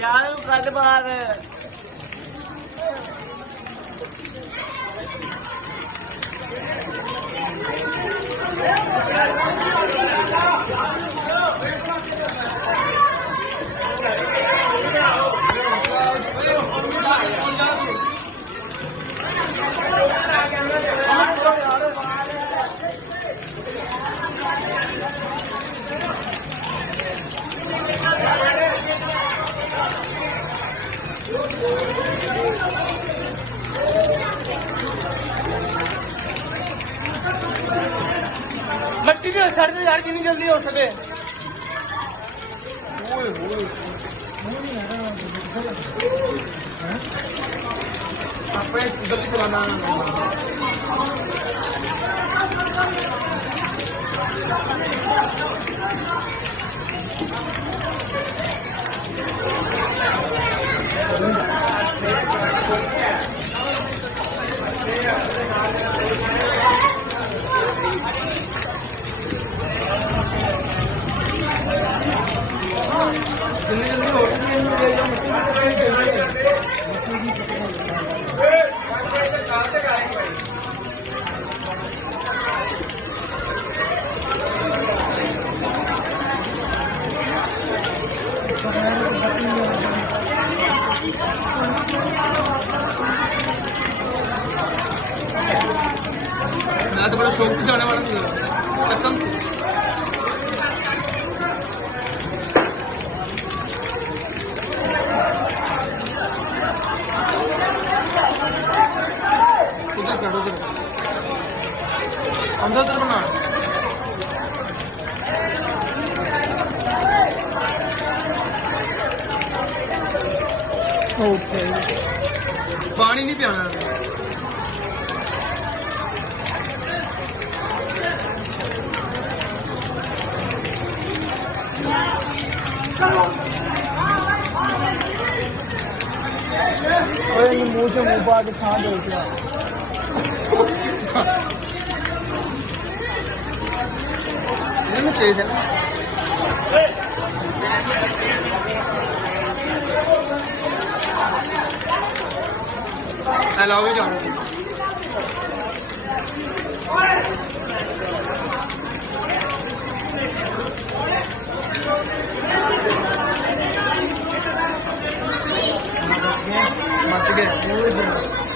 यार कट बार मट्टी से छड़ दे यार कितनी जल्दी हो सके जल्दी चलाना मैं तो बड़ा शौक से जाने वाला हूँ कसम से अंदर उधर बना ओके पानी नहीं पियाना मुंह से मुंह पा के सांस हो गया तेज है अलाउ ही जाना मत गए